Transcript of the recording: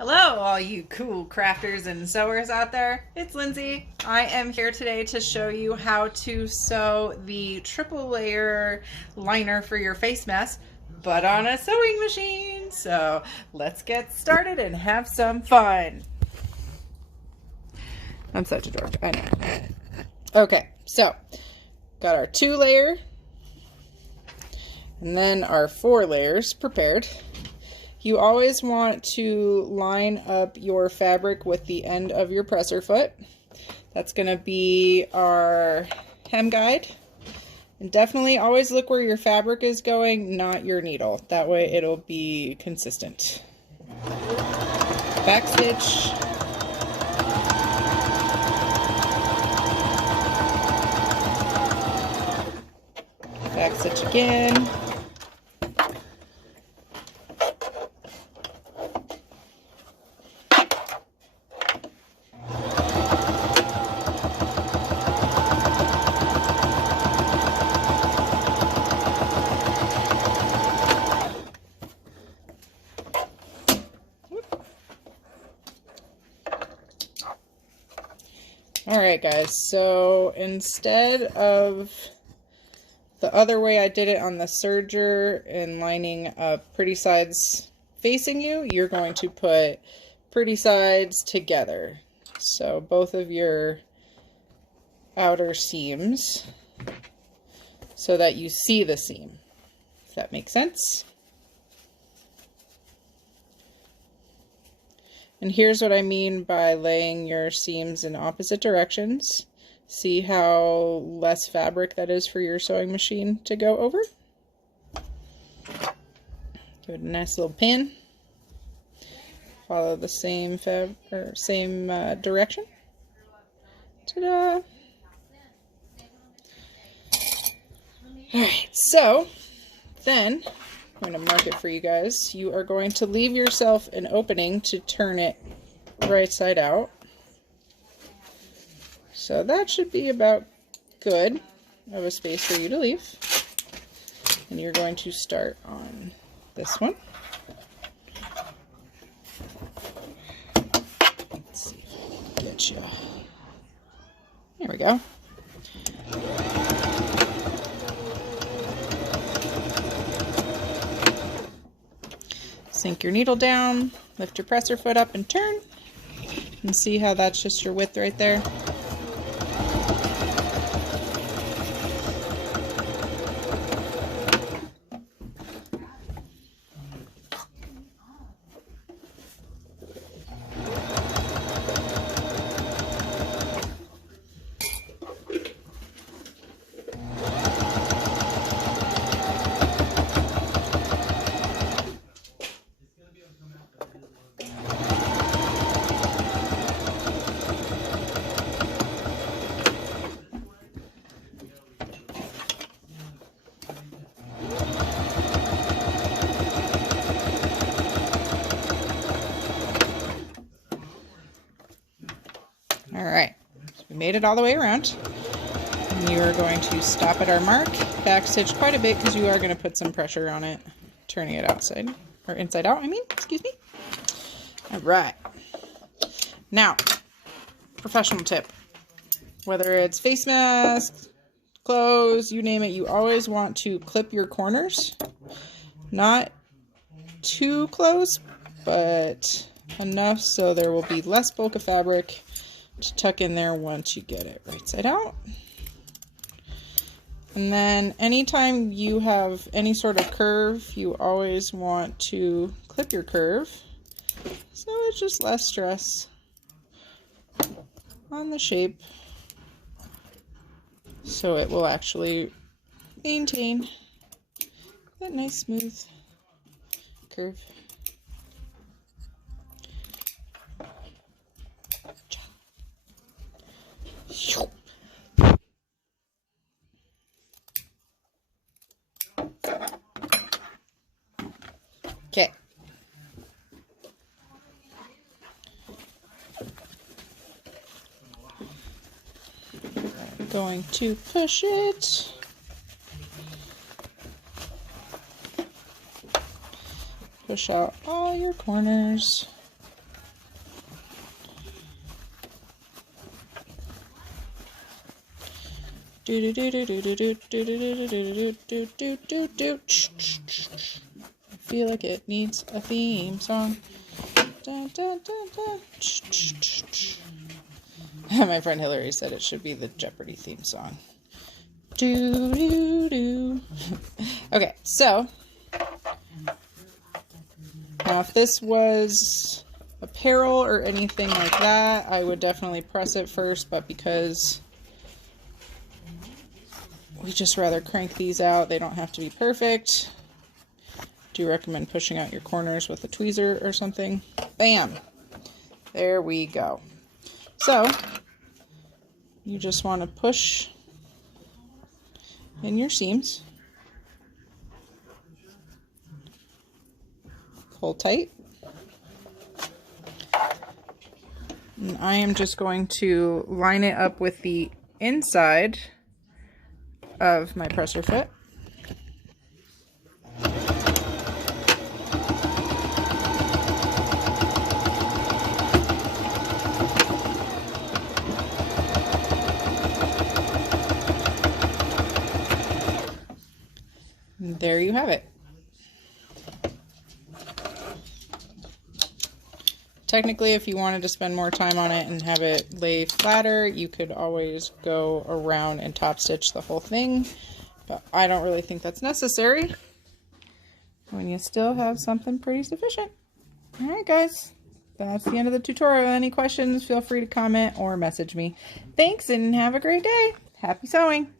Hello, all you cool crafters and sewers out there. It's Lindsay. I am here today to show you how to sew the triple layer liner for your face mask, but on a sewing machine. So let's get started and have some fun. I'm such a dork, I know. Okay, so got our 2-layer and then our 4 layers prepared. You always want to line up your fabric with the end of your presser foot. That's going to be our hem guide. And definitely always look where your fabric is going, not your needle. That way it'll be consistent. Back stitch. Back stitch again. Alright guys, so instead of the other way I did it on the serger and lining up pretty sides facing you, you're going to put pretty sides together. So both of your outer seams so that you see the seam, if that makes sense. And here's what I mean by laying your seams in opposite directions. See how less fabric that is for your sewing machine to go over? Give it a nice little pin. Follow the same direction. Ta-da! Alright, so then I'm going to mark it for you guys. You are going to leave yourself an opening to turn it right side out. So that should be about good of a space for you to leave. And you're going to start on this one. Let's see if I can get you. There we go. Sink your needle down, lift your presser foot up and turn, and see how that's just your width right there. Alright, so we made it all the way around. And you are going to stop at our mark, backstitch quite a bit because you are going to put some pressure on it, turning it outside, or inside out, I mean, excuse me. Alright, now, professional tip. Whether it's face masks, clothes, you name it, you always want to clip your corners. Not too close, but enough so there will be less bulk of fabric to tuck in there once you get it right side out. And then anytime you have any sort of curve, you always want to clip your curve so it's just less stress on the shape, so it will actually maintain that nice smooth curve. Okay. I'm going to push it. Push out all your corners. I feel like it needs a theme song. My friend Hillary said it should be the Jeopardy theme song. Okay, so now if this was apparel or anything like that, I would definitely press it first, but because we just rather crank these out, they don't have to be perfect. Do recommend pushing out your corners with a tweezer or something. Bam! There we go. So you just want to push in your seams, pull tight, and I am just going to line it up with the inside of my presser foot. And there you have it. Technically, if you wanted to spend more time on it and have it lay flatter, you could always go around and top stitch the whole thing, but I don't really think that's necessary when you still have something pretty sufficient. Alright guys, that's the end of the tutorial. Any questions, feel free to comment or message me. Thanks and have a great day. Happy sewing!